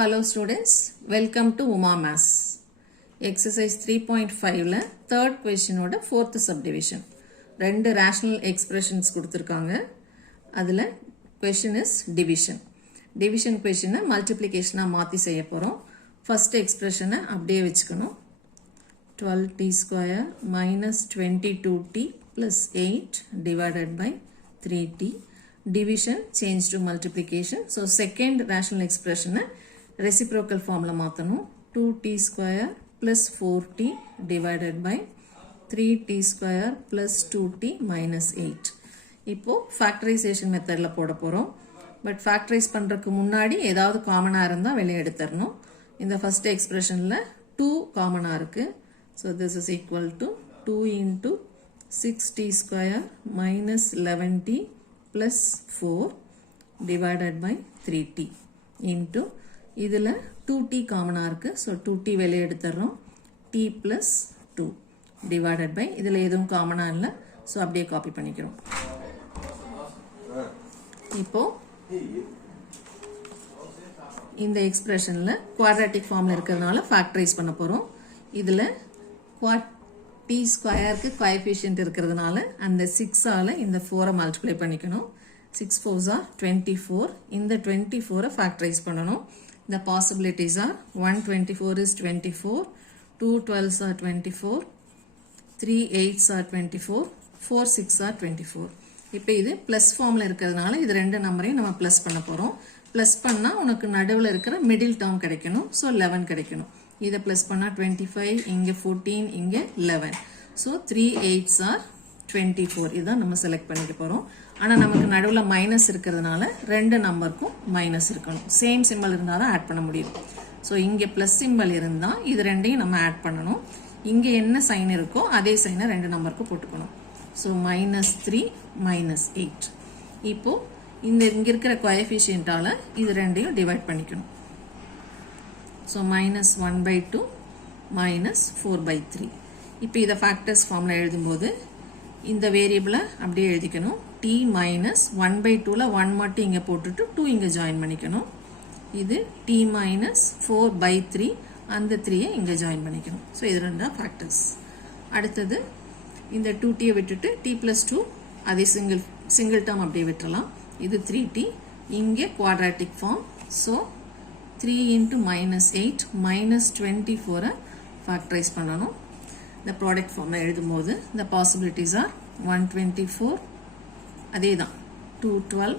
Hello students, welcome to Uma Maths. Exercise 3.5ல third question ஓட fourth subdivision. ரெண்டு rational expressions கொடுத்திருக்காங்க. அதுல question is division. Division question multiplication மாத்தி செய்ய போறோம். First expression அப்படியே வச்சுக்கணும். 12t square minus 22t plus 8 divided by 3t. Division change to multiplication. So second rational expression reciprocal formula மாத்தணும். 2t square plus 4t divided by 3t square plus 2t minus 8. இப்போ factorization methodல போட போறோம். But factorize பண்றதுக்கு முன்னாடி ஏதாவது காமனா இருந்தா வெளிய எடுத்துறணும். இந்த first expressionல 2 காமனா இருக்கு. So this is equal to 2 into 6t square minus 11t plus 4 divided by 3t into இதில் 2t காமனா இருக்கு. So 2t வெளியே எடுத்துறோம். t plus 2 divided by இதில் எதுவும் காமனா இல்லை. So அப்படியே காப்பி பண்ணிக்கிறோம். இப்போ இந்த எக்ஸ்பிரஷனில் குவாட்ராட்டிக் ஃபார்மில் இருக்கிறதுனால ஃபேக்டரைஸ் பண்ண போகிறோம். இதில் t ஸ்கொயருக்கு கோஎஃபிஷியன்ட் இருக்கிறதுனால அந்த 6ஆல் இந்த 4 மல்டிப்ளை பண்ணிக்கணும். 6 4s are 24. இந்த 24 ஃபேக்டரைஸ் பண்ணணும். The possibilities are 124 is 24, 2 12s are 24, 3 8s are 24, 4 6 are 24. இப்போ இது பிளஸ் ஃபார்ம்ல இருக்கிறதுனால இது ரெண்டு நம்பரையும் நம்ம பிளஸ் பண்ண போறோம். பிளஸ் பண்ணா உனக்கு நடுவில் இருக்கிற மிடில் டேர்ம் கிடைக்கணும். ஸோ 11 கிடைக்கணும். இதை பிளஸ் பண்ணா 25, இங்கே 14, இங்கே 11. So 3 8s are 24. இதான் நம்ம செலக்ட் பண்ணிக்க போறோம். ஆனால் நமக்கு நடுவில் மைனஸ் இருக்கிறதுனால ரெண்டு நம்பருக்கும் மைனஸ் இருக்கணும். சேம் சிம்பிள் இருந்தால் தான் ஆட் பண்ண முடியும். ஸோ இங்கே ப்ளஸ் சிம்பிள் இருந்தால் இது ரெண்டையும் நம்ம ஆட் பண்ணணும். இங்கே என்ன சைன் இருக்கோ அதே சைனை ரெண்டு நம்பருக்கும் போட்டுக்கணும். ஸோ -3 -8. இப்போ இங்கே இருக்கிற கோஎஃபிஷியன்ட்டால் இது ரெண்டையும் டிவைட் பண்ணிக்கணும். ஸோ -1/2 -4/3. இப்போ இதை ஃபேக்டர்ஸ் ஃபார்மில் எழுதும்போது இந்த வேரியபிளை அப்படியே எழுதிக்கணும். t minus 1/2ல 1 மட்டும் இங்கே போட்டுட்டு 2 இங்கே ஜாயின் பண்ணிக்கணும். இது t minus 4/3 அந்த 3 இங்கே ஜாயின் பண்ணிக்கணும். ஸோ இது ரெண்டா ஃபேக்டர்ஸ். அடுத்தது இந்த 2t விட்டுட்டு t plus 2 அதே சிங்கிள் டேர்ம் அப்படியே விட்டுறலாம். இது 3t இங்கே quadratic form. So 3 into -8 -24 factorise பண்ணணும். இந்த ப்ராடக்ட் ஃபார்மில் எழுதும்போது இந்த பாசிபிலிட்டிஸ் ஆர் 124 அதே தான் 212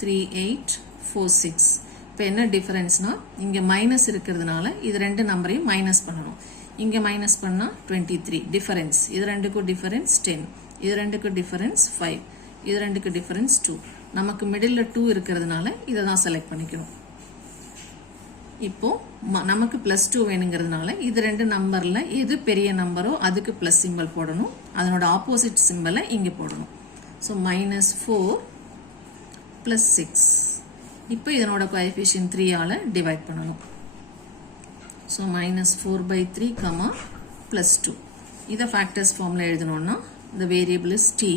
38 46. இப்போ என்ன டிஃபரன்ஸ்னா இங்கே மைனஸ் இருக்கிறதுனால இது ரெண்டு நம்பரையும் மைனஸ் பண்ணணும். இங்கே மைனஸ் பண்ணால் 23 டிஃபரன்ஸ். இது ரெண்டுக்கும் டிஃபரன்ஸ் 10, இது ரெண்டுக்கும் டிஃபரன்ஸ் 5, இது ரெண்டுக்கும் டிஃபரன்ஸ் 2. நமக்கு மிடில் 2 இருக்கிறதுனால இதை தான் செலக்ட் பண்ணிக்கணும். இப்போ நமக்கு +2 வேணுங்கிறதுனால இது ரெண்டு நம்பர்ல எது பெரிய நம்பரோ அதுக்கு பிளஸ் சிம்பிள் போடணும். அதனோட ஆப்போசிட் சிம்பிளை இங்க போடணும். ஸோ -4 + 6. இப்போ இதனோட கோஎஃபிஷியன்ட் 3ஆல டிவைட் பண்ணணும். ஸோ -4/3, +2. இதை ஃபேக்டர்ஸ் ஃபார்ம்ல எழுதணும்னா the variable is t.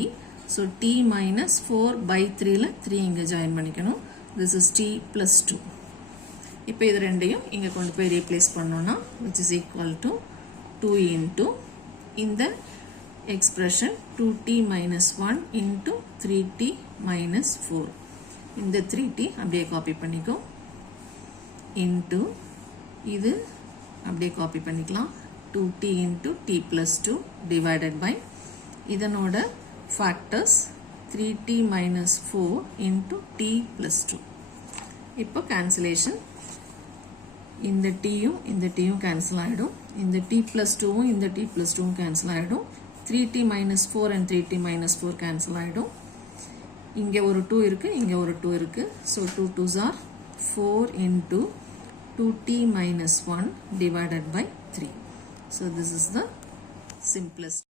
So t -4/3ல 3 இங்க ஜாயின் பண்ணிக்கணும். this is t plus 2. இப்போ இது ரெண்டையும் இங்கே கொண்டு போய் ரீப்ளேஸ் பண்ணோம்னா which is equal to 2 into இந்த expression 2t minus 1 into 3t minus 4. இந்த 3t அப்படியே காப்பி பண்ணிக்கோ. into இது அப்படியே காப்பி பண்ணிக்கலாம். 2t into t plus 2 divided by இதனோட factors 3t minus 4 into t plus 2. இப்போ கேன்சலேஷன். இந்த t-யும் கேன்சல் ஆகிடும். இந்த t plus 2வும் இந்த t plus 2வும் கேன்சல் ஆகிடும். 3t minus 4 and 3t minus 4 cancel ஆகிடும். இங்கே ஒரு 2 இருக்கு, இங்கே ஒரு 2 இருக்கு. So 2 2s are 4 into 2t minus 1 divided by 3. So this is the simplest.